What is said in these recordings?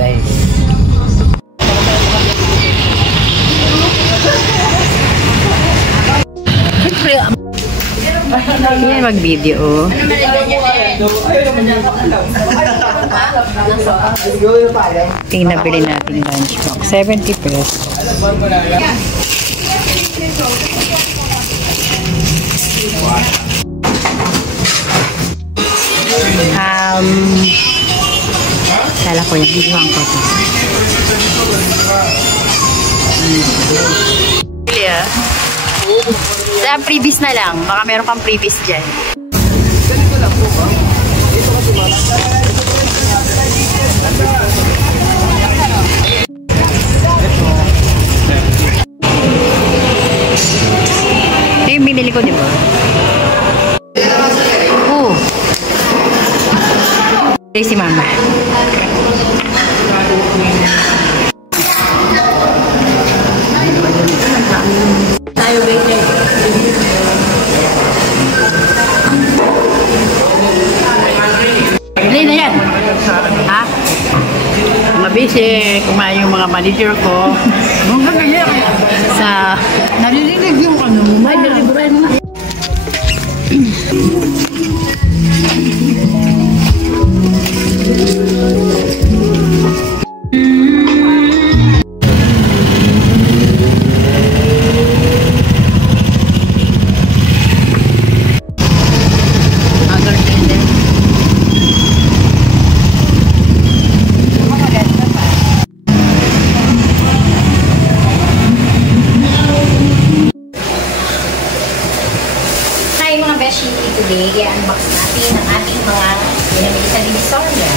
guys. Yan mag-video. Ito yung nabili natin lunchbox. 70 pesos. Kala ko yung videoan ko ito. Sa previous na lang. Baka meron kang previous dyan. Ganito lang po ba? Dito kasi malaki. Ito yung binili ko, di ba? Oo. Ito si mama. Bili na yan. Ha? Mabisi, kumain yung mga manager ko. Sa... Nalililig yung ano. May naliburay mo na. Today, i-unbox natin ang ating mga pinamili sa Divisoria.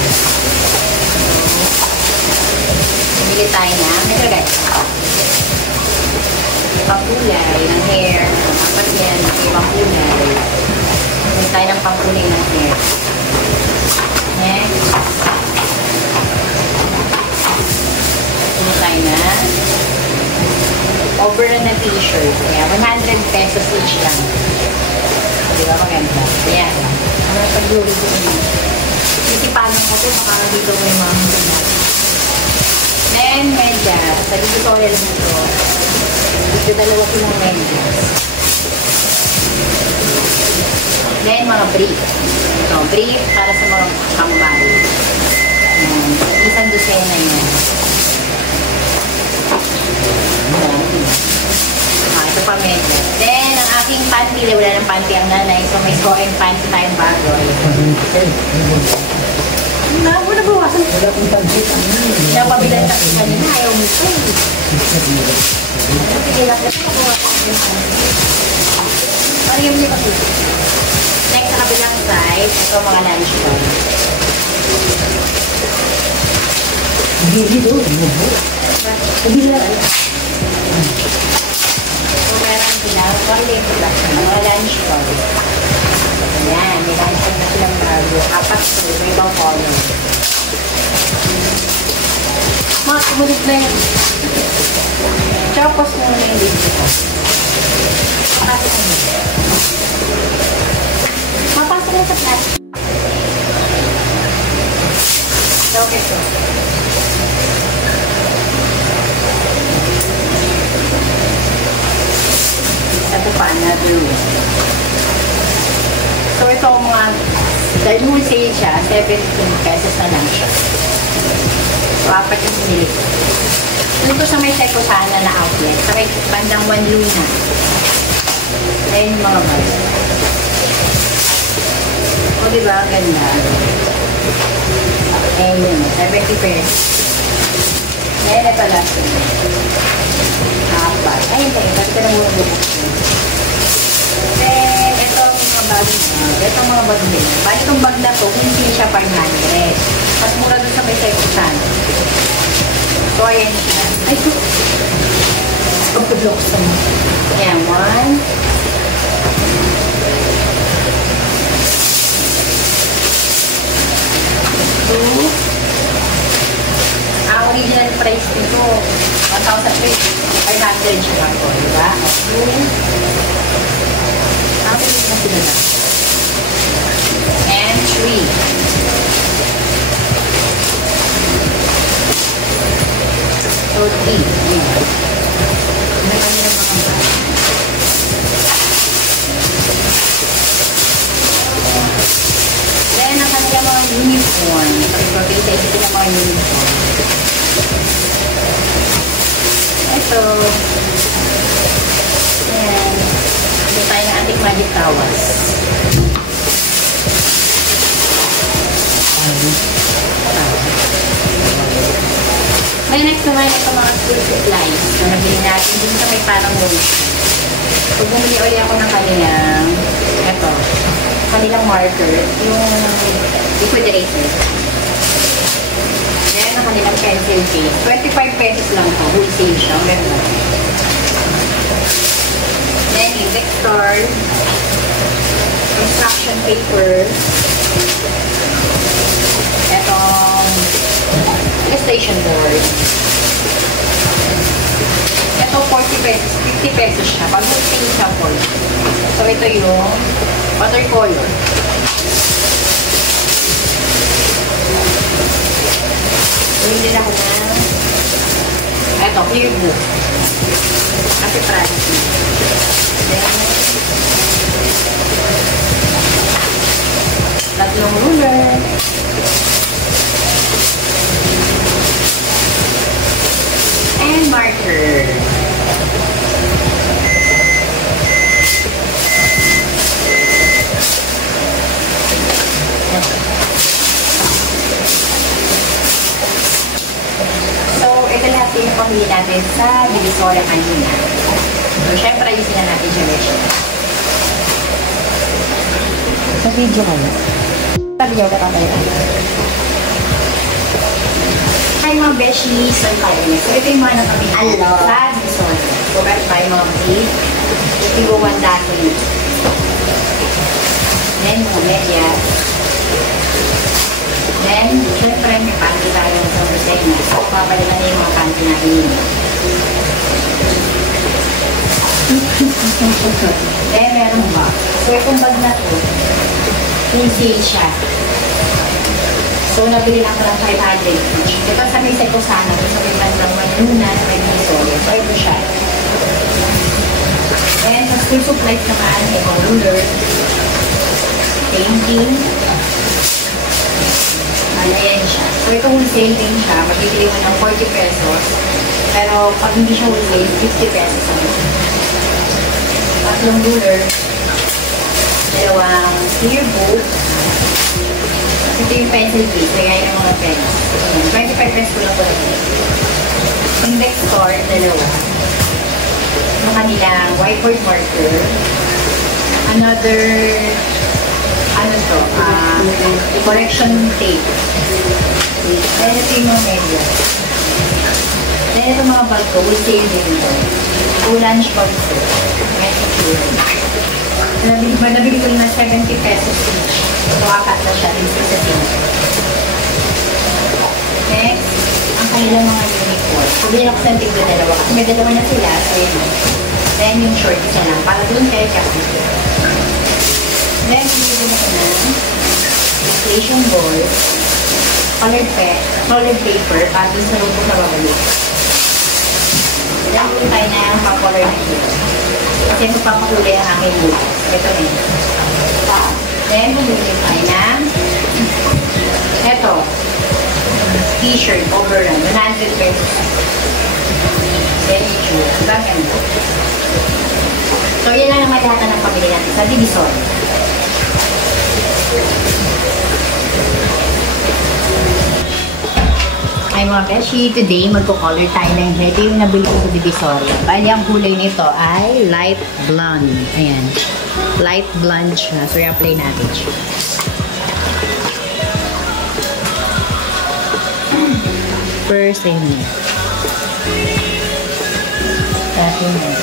Bumili tayo na, medyo guys, pangkulay ng hair. Dapat yan, pangkulay. Bumili tayo ng pangkulay ng hair. Next, bumili tayo na over na t-shirt. Kaya 100 pesos each lang. Diba maganda? Ayan. Ano yung pag-dulo ko naman? Isipanan ko ito, baka dito ko yung mga maganda. Then, medyas. Sa tutorial mo ito. Dito dalawa ko ng medyas. Then, mga brief. Ito, brief para sa mga kambal. Isang dosena yan. Ito pa medyas. Then, ang aking panty, wala ng panty ang nanay. So, may sewing panty tayong bago. Wala na bawasan. Wala kong panty. Napabilan tayo kanina. Ayaw mo ito. Sige lang. Parang yung kasi. Next, sa kabilang side, ito mga lunch ko. Hindi doon. Hindi lang. Meron sila, mga lunch ko. Ayan, may lunch na silang bago. Apat ko, may ibang color. Mga kumunod na yun. Chopos mo na yung video ko. Mapasok mo. Mapasok mo sa plastic. Okay po. Ito pa, another way. So, ito mga, dahil wholesale siya, 17 pesos na lang siya. So, apat yung sinili. Ito sa may Seco Sana na outlet, sa may bandang 1 Luna. Ayan yung mga bag. O, diba? Ganda. Ayan yun, 70 pesos. Ayan, ito lang. Apat. Ayun tayo, sabi ko na muna bubuksin. Then, ito ang mga bag na. Ito ang mga bag din. Bali itong bag na to, hindi siya 500. Mas mura doon sa may Seco Sana. So, ayan siya. Ay, ito. Pagka-block sa mo. Ayan, 1. Ang original price nito 1,500 siya lang po, diba? Tapos na sila na. And 3. uniform. So, basic ng mga uniform. Ito. Ayan. Ito tayo ng ating magic tawas. May next naman ito mga school supplies na nabili natin dun sa may parang lotion. So, bumili ulit ako ng kanilang, ito, kanilang marker, yung liquid eraser. Then, ang kanilang pencil case. 25 pesos lang ito. Wholesale siya. Ganda. Then, yung vector, instruction paper, etong illustration board. Ito, 40 pesos. 50 pesos siya. Pag wholesale siya po. So, ito yung watercolor. Bumili din ako ng eto, clear book. Kasi privacy. Then, tatlong ruler. And marker. Ito lahat yung pamili natin sa Divisoria kanina. So, syempre, ayusin na natin siya medyo. Sa video kayo. Pag-video ka tayo. Hi mga beshies, ang tayo niya. So, ito yung mga nakabili sa Divisoria. So, meron tayo mga beef, tigo 1 dati. Then, mga medyas. Then, syempre, may panty tayo sa Marseille. So, papalitan na yung mga panty natin. Then, meron ba? So, itong bag na to, in-sale siya. So, nabili lang ko ng 500 each. Ito sa may ko sana, sa may bandang Manuna, sa may Divisoria. So, ito siya. Then, sa school supplies naman, itong ruler, painting, ayan siya. So, ito wholesale din siya. Magbibili mo ng 40 pesos. Pero, pag hindi siya wholesale, 50 pesos ang ito. Tatlong ruler. Dalawang clear book. Ito yung pencil case. Lagay ng mga pens. 25 pesos ko lang po rin. Index card, dalawa. Yung kanilang whiteboard marker. Another ano to, correction tape. Then ito yung mga media. Then ito mga bag ko, wholesale din ito. Lunch box ito. Nabili ko na 70 pesos each. So, apat na siya din sa tingin. Next, ang kanilang mga uniform. So, bilhin ako sa tigdo dalawa. Kasi may dalawa na sila. So, yun. Then yung short isa lang. Para doon kayo kapit. Then, bibili ko na illustration board, colored paper, para dun sa notebook na babalik. Then, bibili tayo na yung pang-color na dito. Kasi magpapakulay ang aking book. Ito na yun. Then, bibili tayo na eto, t-shirt, overrun, 100 pesos. Then, yung shoe. Diba ganda? So, yan lang naman lahat ng pamili natin sa Divisoria. Ay mga beshi, today magko-color tayo ng hair. Ito yung nabili ko sa Divisoria. Bali, ang kulay nito ay light blonde. Ayan. Light blonde siya. So, i-apply natin siya. First, ayun yun. Atin yun.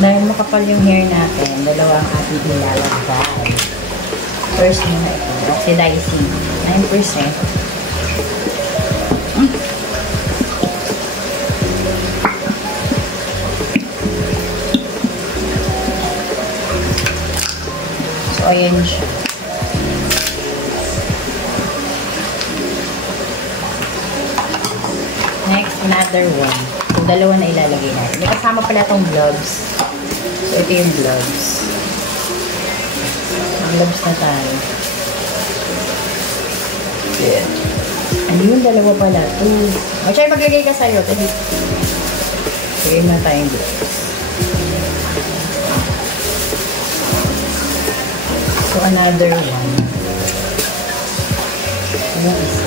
Dahil makapal yung hair natin, dalawa ang ating ilalagay. First muna ito, oxidizing. 9%. So, ayan siya. Next, another one. Yung dalawa na ilalagay natin. May kasama pala itong gloves. So, ito yung gloves. Gloves na tayo. Yeah. Ano yung dalawa pala? Two. Machay, maglagay ka sa'yo. Sige na tayong gloves. So, another one. Ano isa?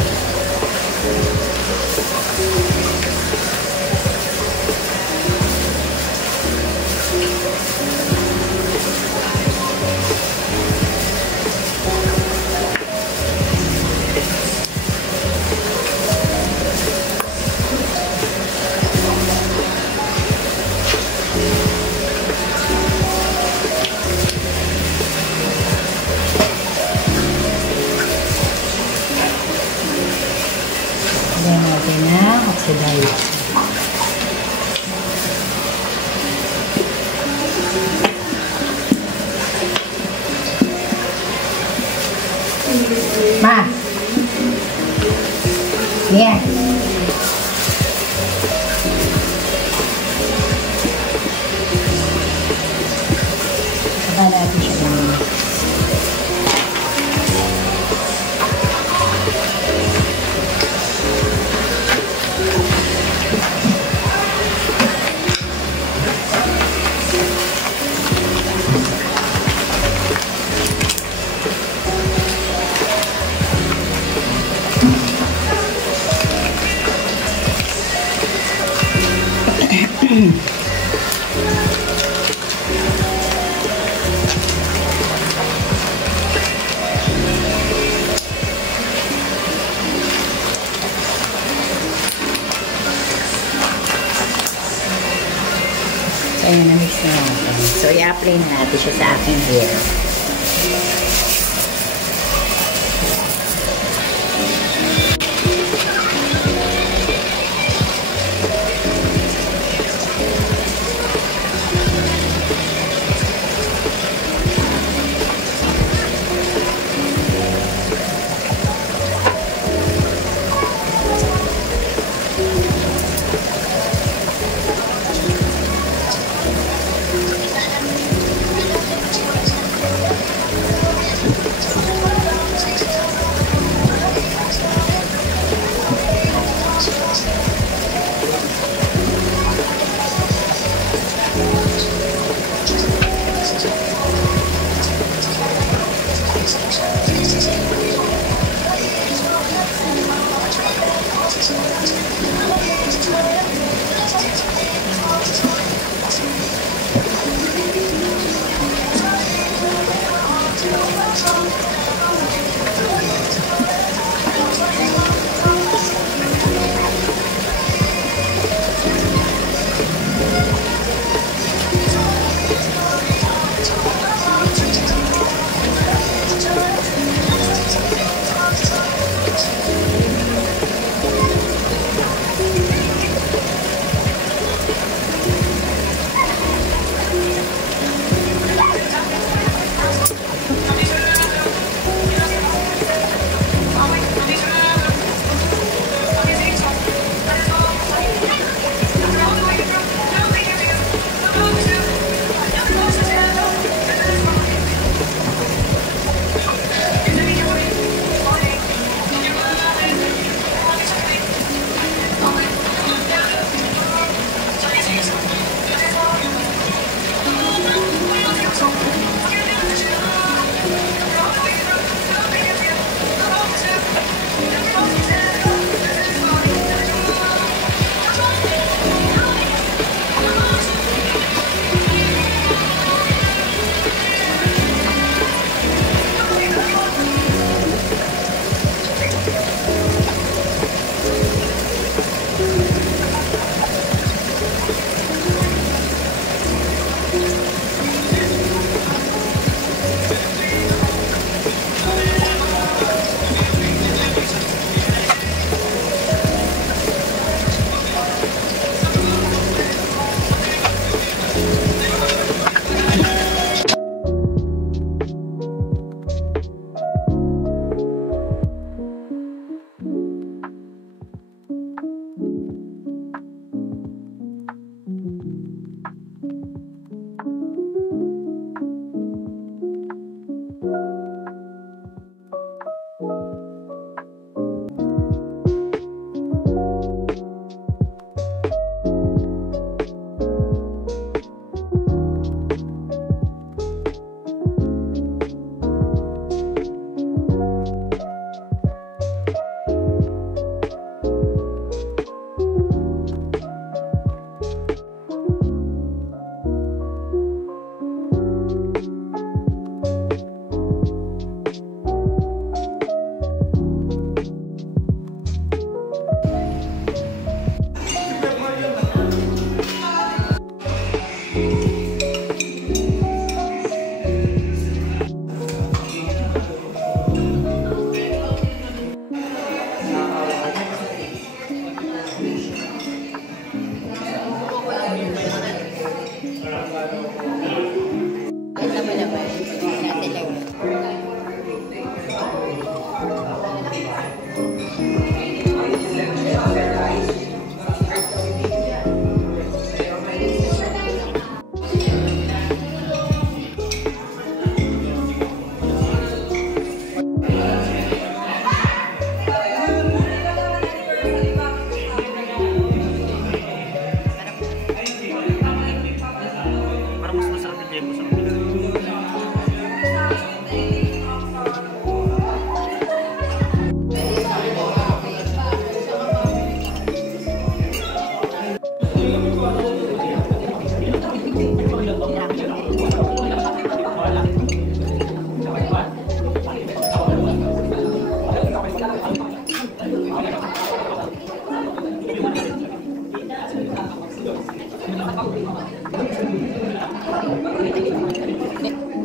Lagyan natin na oxidize. Ma! Yeah. Saka natin siya namin. So, ayan, na-mix na natin. So, i-apply na natin siya sa aking hair.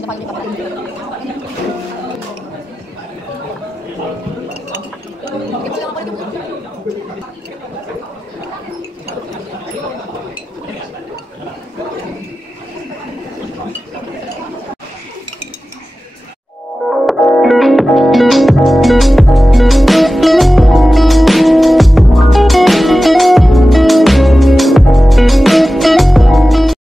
Thank